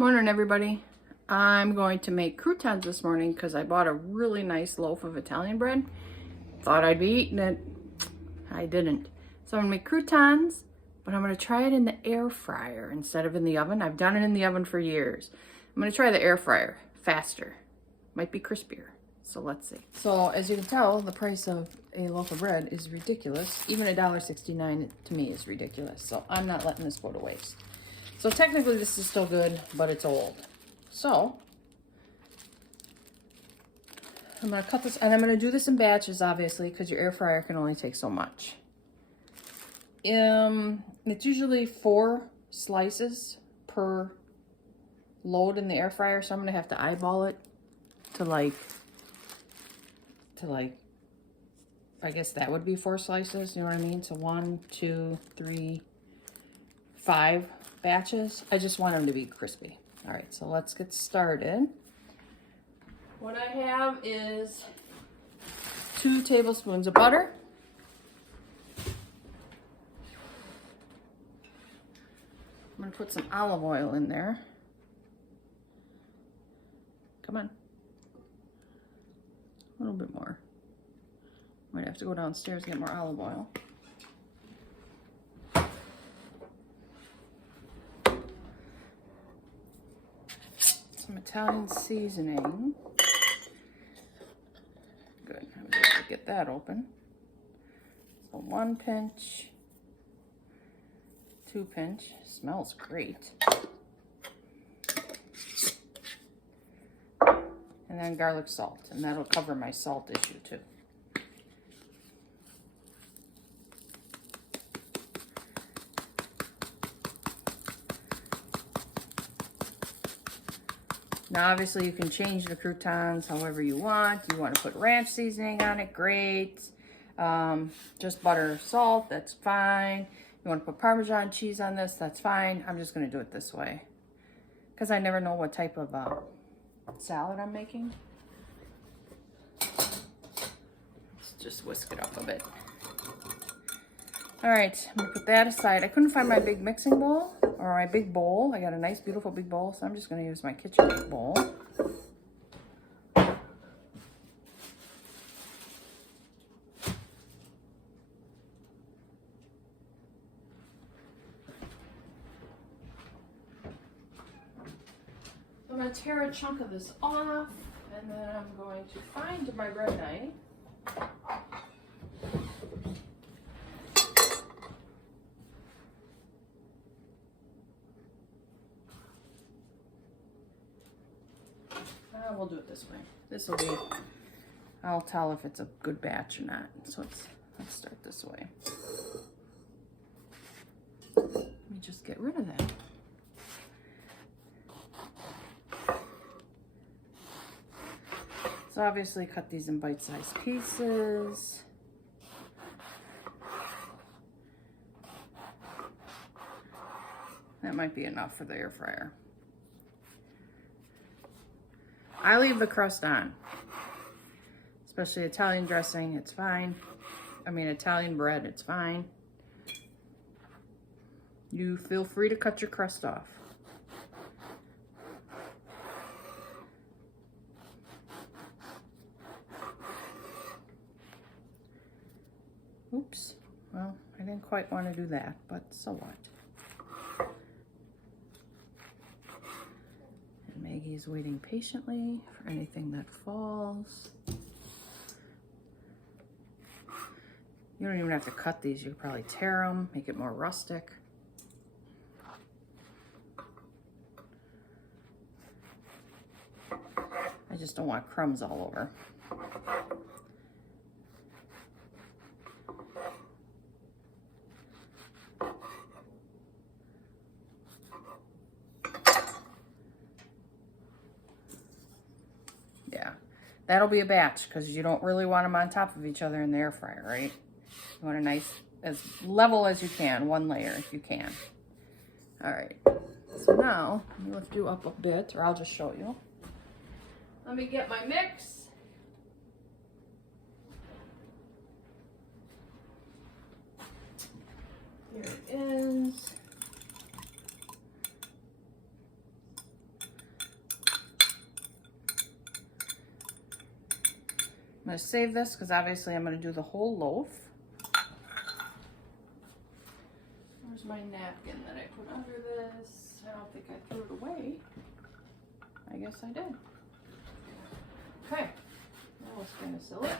Morning, everybody. I'm going to make croutons this morning because I bought a really nice loaf of Italian bread. Thought I'd be eating it. I didn't. So I'm gonna make croutons, but I'm gonna try it in the air fryer instead of in the oven. I've done it in the oven for years. I'm gonna try the air fryer. Faster. Might be crispier. So let's see. So as you can tell, the price of a loaf of bread is ridiculous. Even $1.69 to me is ridiculous. So I'm not letting this go to waste. So technically this is still good, but it's old. So I'm gonna cut this, and I'm gonna do this in batches, obviously, because your air fryer can only take so much. It's usually 4 slices per load in the air fryer, so I'm gonna have to eyeball it to like, I guess that would be 4 slices, you know what I mean? So 1, 2, 3, 5 batches. I just want them to be crispy. All right, so let's get started. What I have is 2 tablespoons of butter. I'm gonna put some olive oil in there. Come on. A little bit more. Might have to go downstairs and get more olive oil. Some Italian seasoning. Good, I was able to get that open. So 1 pinch, 2 pinch, smells great. And then garlic salt, and that'll cover my salt issue too. Now, obviously, you can change the croutons however you want. You want to put ranch seasoning on it, great. Just butter, salt, that's fine. You want to put Parmesan cheese on this, that's fine. I'm just going to do it this way because I never know what type of salad I'm making. Let's just whisk it up a bit. All right, I'm gonna put that aside. I couldn't find my big mixing bowl or my big bowl. I got a nice, beautiful big bowl, so I'm just gonna use my kitchen bowl. I'm gonna tear a chunk of this off, and then I'm going to find my bread knife. We'll do it this way. This will be, I'll tell if it's a good batch or not. So let's start this way. Let me just get rid of that. So obviously cut these in bite-sized pieces. That might be enough for the air fryer. I leave the crust on, especially Italian dressing, it's fine. I mean, Italian bread, it's fine. You feel free to cut your crust off. Oops, well, I didn't quite want to do that, but so what? Maggie's waiting patiently for anything that falls. You don't even have to cut these. You could probably tear them, make it more rustic. I just don't want crumbs all over. Yeah, that'll be a batch because you don't really want them on top of each other in the air fryer, right? You want a nice, as level as you can, 1 layer if you can. All right, so now I'm gonna lift you up a bit, or I'll just show you. Let me get my mix. Here it is. going to save this because obviously I'm going to do the whole loaf. Where's my napkin that I put under this? I don't think I threw it away. I guess I did. Okay, that was kind of silly.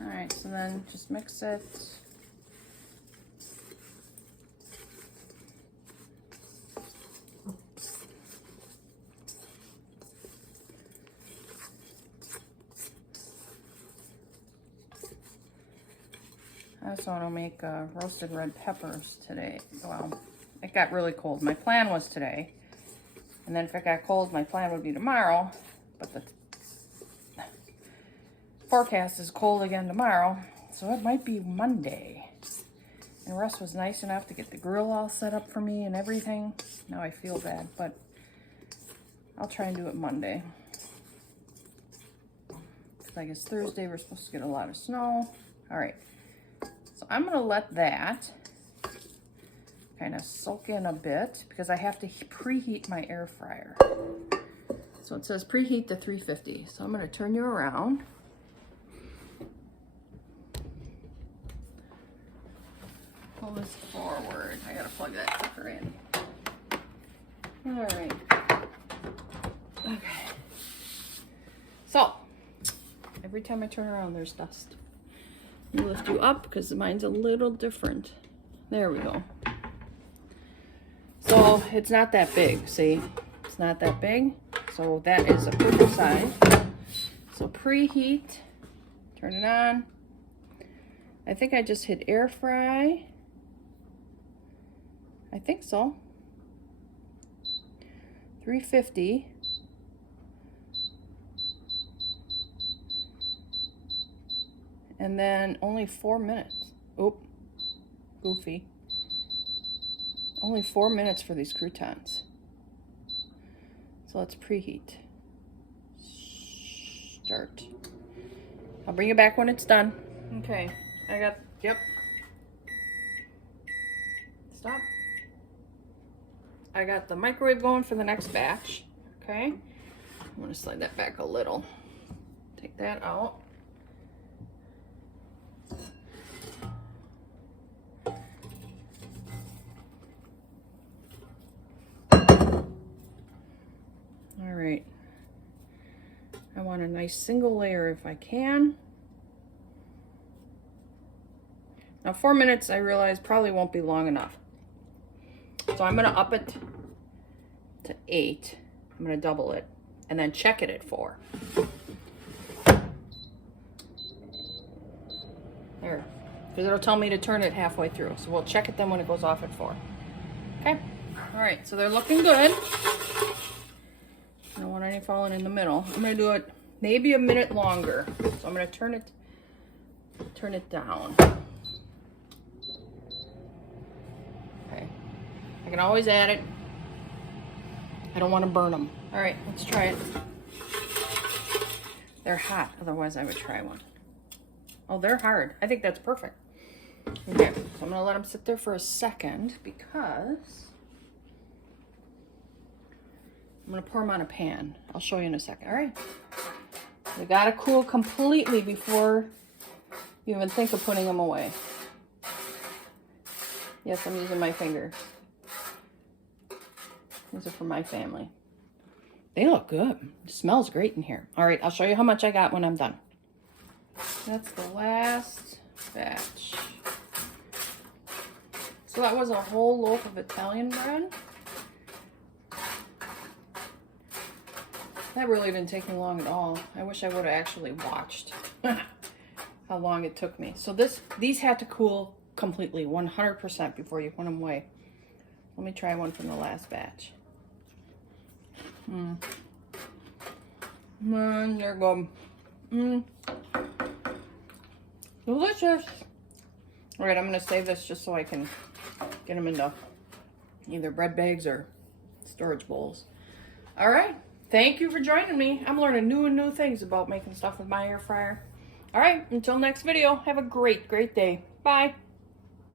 Alright, so then just mix it. I also want to make roasted red peppers today. Well, it got really cold. My plan was today. And then if it got cold, my plan would be tomorrow. But the forecast is cold again tomorrow. So it might be Monday. And Russ was nice enough to get the grill all set up for me and everything. Now I feel bad, but I'll try and do it Monday. I guess Thursday we're supposed to get a lot of snow. All right. So I'm going to let that kind of soak in a bit because I have to preheat my air fryer. So it says preheat to 350. So I'm going to turn you around. Pull this forward. I got to plug that sucker in. All right. Okay. So every time I turn around, there's dust. I'll lift you up because mine's a little different. There we go. So it's not that big, see? It's not that big. So that is a perfect size. So preheat, turn it on. I think I just hit air fry. I think so. 350. And then only 4 minutes. Oop, goofy. Only 4 minutes for these croutons. So let's preheat. Start. I'll bring you back when it's done. Okay, I got, yep. Stop. I got the microwave going for the next batch. Okay, I'm gonna slide that back a little. Take that out. All right, I want a nice single layer if I can. Now 4 minutes, I realize probably won't be long enough. So I'm gonna up it to 8. I'm gonna double it and then check it at 4. There, because it'll tell me to turn it halfway through. So we'll check it then when it goes off at 4. Okay, all right, so they're looking good. I don't want any falling in the middle. I'm gonna do it maybe a minute longer. So I'm gonna turn it down. Okay, I can always add it. I don't want to burn them. All right, let's try it. They're hot, otherwise I would try one. Oh, they're hard. I think that's perfect. Okay, so I'm gonna let them sit there for a second because I'm gonna pour them on a pan. I'll show you in a second, all right? They gotta cool completely before you even think of putting them away. Yes, I'm using my finger. These are for my family. They look good. It smells great in here. All right, I'll show you how much I got when I'm done. That's the last batch. So that was a whole loaf of Italian bread. That really didn't take me long at all. I wish I would have actually watched how long it took me. So these had to cool completely, 100% before you put them away. Let me try one from the last batch. There you go. Delicious. All right, I'm gonna save this just so I can get them into either bread bags or storage bowls. All right, thank you for joining me. I'm learning new things about making stuff with my air fryer. All right, until next video, have a great day. Bye.